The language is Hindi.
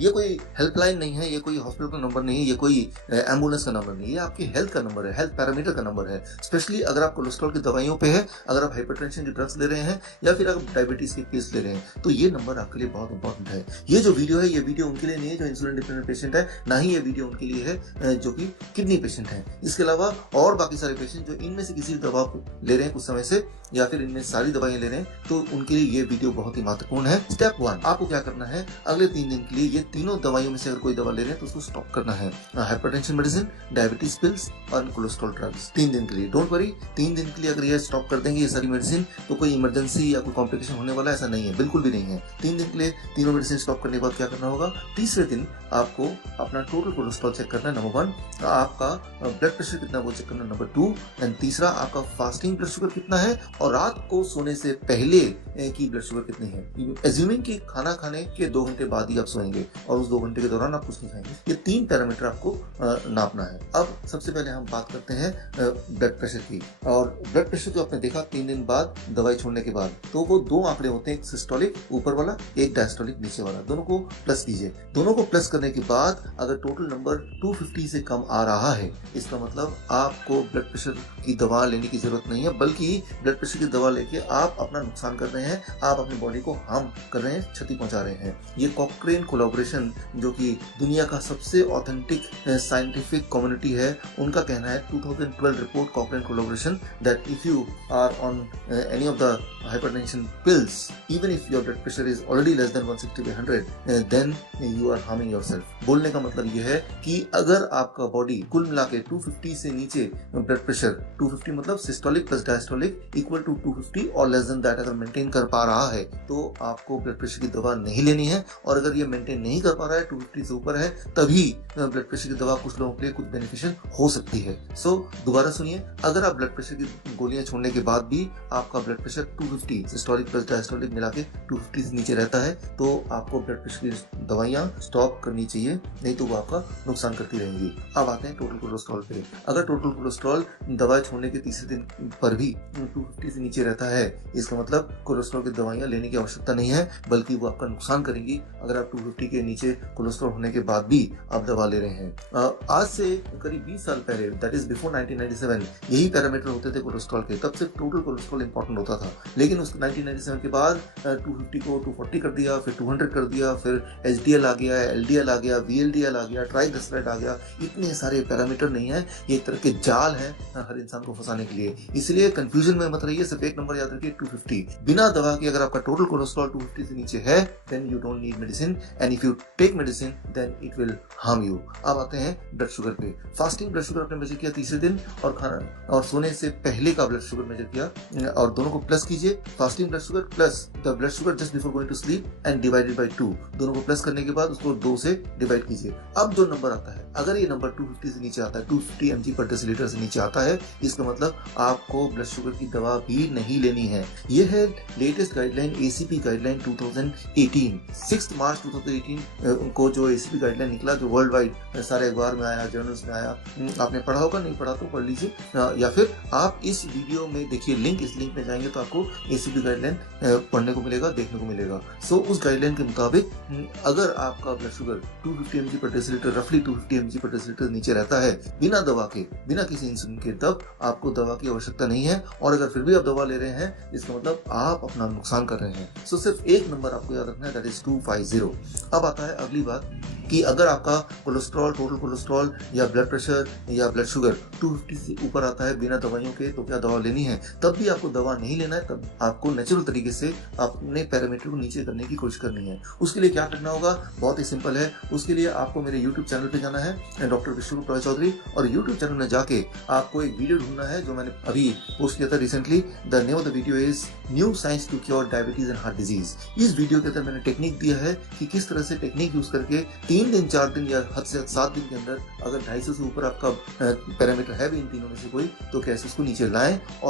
ये कोई हेल्पलाइन नहीं है, ये कोई हॉस्पिटल का नंबर नहीं है, ये कोई एम्बुलेंस का नंबर नहीं है, ये आपकी हेल्थ का नंबर है, हेल्थ पैरामीटर का नंबर है। स्पेशली अगर आप कोलेस्ट्रॉल की दवाइयों पे है, अगर आप हाइपरटेंशन की ड्रग्स ले रहे हैं या फिर आप डायबिटीज की पिल्स ले रहे हैं, तो ये नंबर आपके लिए बहुत इंपॉर्टेंट है। ये जो वीडियो है, ये वीडियो उनके लिए नहीं है जो इंसुलिन डिपेंडेंट पेशेंट है, ना ही ये वीडियो उनके लिए है जो कि किडनी पेशेंट है। इसके अलावा और बाकी सारे पेशेंट जो इनमें से किसी दवा को ले रहे हैं कुछ समय से, या फिर इनमें सारी दवाइयां ले रहे हैं, तो उनके लिए ये वीडियो बहुत ही महत्वपूर्ण है। स्टेप 1, आपको क्या करना है, अगले 3 दिन के लिए ये तीनों दवाइयों में से अगर कोई दवा ले रहे हैं तो उसको स्टॉप करना है। हाइपरटेंशन मेडिसिन, डायबिटीज पिल्स और कोलेस्ट्रॉल ड्रग्स 3 दिन के लिए। डोंट वरी, 3 दिन के लिए अगर ये स्टॉप कर देंगे ये सारी मेडिसिन, तो कोई इमरजेंसी या कोई कॉम्प्लिकेशन होने वाला ऐसा नहीं है, बिल्कुल भी नहीं है। 3 दिन के लिए तीनों मेडिसिन स्टॉप करने के बाद क्या करना होगा, तीसरे दिन आपको अपना टोटल कोलेस्ट्रॉल चेक करना है, नंबर 1, आपका ब्लड प्रेशर कितना वो चेक करना है, नंबर 2, एंड तीसरा आपका फास्टिंग ब्लड शुगर कितना है और रात को सोने से पहले की ब्लड शुगर कितनी है। एज्यूमिंग कि खाना खाने के 2 घंटे बाद ही आप सोएंगे और उस 2 घंटे के दौरान आप कुछ नहीं खाएंगे। ये 3 पैरामीटर आपको नापना है। अब सबसे पहले हम बात करते हैं ब्लड प्रेशर की। और ब्लड प्रेशर जो आपने देखा 3 दिन बाद दवाई छोड़ने के बाद, तो वो 2 आंकड़े होते हैं, एक सिस्टोलिक ऊपर वाला, एक डायस्टोलिक नीचे वाला। दोनों को प्लस कीजिए। दोनों को प्लस करने के बाद अगर टोटल नंबर 250 से कम आ रहा है, इसका मतलब आपको ब्लड प्रेशर की दवा लेने की जरूरत नहीं है, बल्कि ब्लड प्रेशर की दवा लेके आप अपना नुकसान कर रहे हैं, आप अपनी बॉडी को हार्म कर रहे हैं, क्षति पहुंचा रहे हैं। ये कॉक्रेन कोलैबोरेशन, जो कि दुनिया का सबसे ऑथेंटिक साइंटिफिक कम्युनिटी है, उनका कहना है 2012 report Cochrane collaboration that if you are on any of the hypertension pills, even if your blood pressure is already less than 160/100, then you are harming yourself। बोलने का मतलब यह है कि अगर आपका बॉडी कुल मिला के 250 से नीचे ब्लड प्रेशर, 250 मतलब systolic plus diastolic equal to 250 और लेस देन दैट अगर मेंटेन कर पा रहा है, तो आपको ब्लड प्रेशर की दवा नहीं लेनी है। और अगर ये मेंटेन नहीं कर पा रहा है, 250 से ऊपर है, तभी ब्लड प्रेशर की दवा कुछ लोगों के लिए कुछ बेनिफिशियल हो सकती है। सो दोबारा सुनिए, अगर आप ब्लड प्रेशर की गोलियां छोड़ने के बाद भी आपका blood pressure 250 systolic plus diastolic मिला के 250 से नीचे रहता है, तो आपको ब्लड प्रेशर की दवाइयां स्टॉप करनी चाहिए, नहीं तो वो आपका नुकसान करती रहेंगी। अब आते हैं टोटल कोलेस्ट्रॉल पे। अगर टोटल कोलेस्ट्रॉल दवाई छोड़ने के तीसरे दिन पर भी 250 से नीचे रहता है, इसका मतलब कोलेस्ट्रॉल की दवाइयां लेने की आवश्यकता नहीं है, बल्कि वो आपका नुकसान करेंगी अगर आप 250 के नीचे कोलेस्ट्रॉल होने के बाद भी आप दवा ले रहे हैं। आज से करीब 20 साल पहले, दैट इज बिफोर 1997, यही पैरामीटर होते थे कोलेस्ट्रॉल के, तब से टोटल कोलेस्ट्रॉल इंपॉर्टेंट होता था। लेकिन उस 1997 के बाद 250 को 240 कर दिया, फिर 200 कर दिया, फिर HDL आ गया, LDL आ गया, VLDL आ गया, ट्राइग्लिसराइड आ गया। इतने सारे पैरामीटर नहीं है, ये एक तरह के जाल है हर इंसान को फंसाने के लिए। इसलिए कंफ्यूजन में मत रहिए, सिर्फ एक नंबर याद रखिए, 250। बिना दवा के अगर आपका टोटल कोलेस्ट्रॉल 250 से नीचे है, then you don't need medicine, and if you take medicine then it will harm you. अब आते हैं ब्लड शुगर पे। फास्टिंग ब्लड शुगर आपने मेजर किया तीसरे दिन, और खाना और सोने से पहले का ब्लड शुगर मेजर किया, और दोनों को प्लस कीजिए। Fasting blood sugar plus the blood sugar just before going to sleep and divided by 2, दोनों को प्लस करने के बाद उसको 2 से डिवाइड कीजिए। अब जो नंबर आता है, अगर ये नंबर 250 से नीचे आता है, 250 mg/dL से नीचे आता है, इसका मतलब आपको ब्लड शुगर की दवा भी नहीं लेनी है। ये है लेटेस्ट गाइडलाइन, ACP गाइडलाइन 2018, 6 मार्च 2018 को जो ACP गाइडलाइन निकला, जो वर्ल्ड वाइड सारे अखबार में आया, जर्नल्स में आया। आपने पढ़ा होगा, नहीं पढ़ा तो पढ़ लीजिए, या फिर आप इस वीडियो में देखिए लिंक, इस लिंक में जाएंगे तो आपको ACP गाइडलाइन पढ़ने को मिलेगा, देखने को मिलेगा। सो उस गाइडलाइन के मुताबिक अगर आपका ब्लड शुगर 250 mg/dL, रफली 250 mg/dL नीचे रहता है, बिना दवा के, बिना किसी इंसुलिन के, तब आपको दवा की आवश्यकता नहीं है। और अगर फिर भी आप दवा ले रहे हैं, इसका मतलब आप अपना नुकसान कर रहे हैं। सो सिर्फ एक नंबर आपको याद रखना है, दैट इज 250। अब आता है अगली बात कि अगर आपका कोलेस्ट्रॉल, टोटल कोलेस्ट्रॉल या ब्लड प्रेशर या ब्लड शुगर 250 से ऊपर आता है बिना दवाइयों के, तो क्या दवा लेनी है? तब भी आपको दवा नहीं लेना है, तब आपको नेचुरल तरीके से अपने पैरामीटर को नीचे करने की कोशिश करनी है। उसके लिए क्या करना होगा? बहुत ही सिंपल है। उसके लिए आपको मेरे यूट्यूब चैनल पे जाना है, डॉक्टर विष्णु रॉय चौधरी, और यूट्यूब चैनल में जाके आपको एक वीडियो ढूंढना है जो मैंने अभी पोस्ट किया था recently. The name of the video is new science to cure diabetes and heart disease. इस वीडियो के अंदर मैंने टेक्निक दिया है कि किस तरह से टेक्निक यूज करके 3 दिन 4 दिन या हद से 7 दिन के अंदर अगर 250 से ऊपर आपका पैरामीटर है भी इन तीनों में से कोई, तो कैसे उसको नीचे लाएं और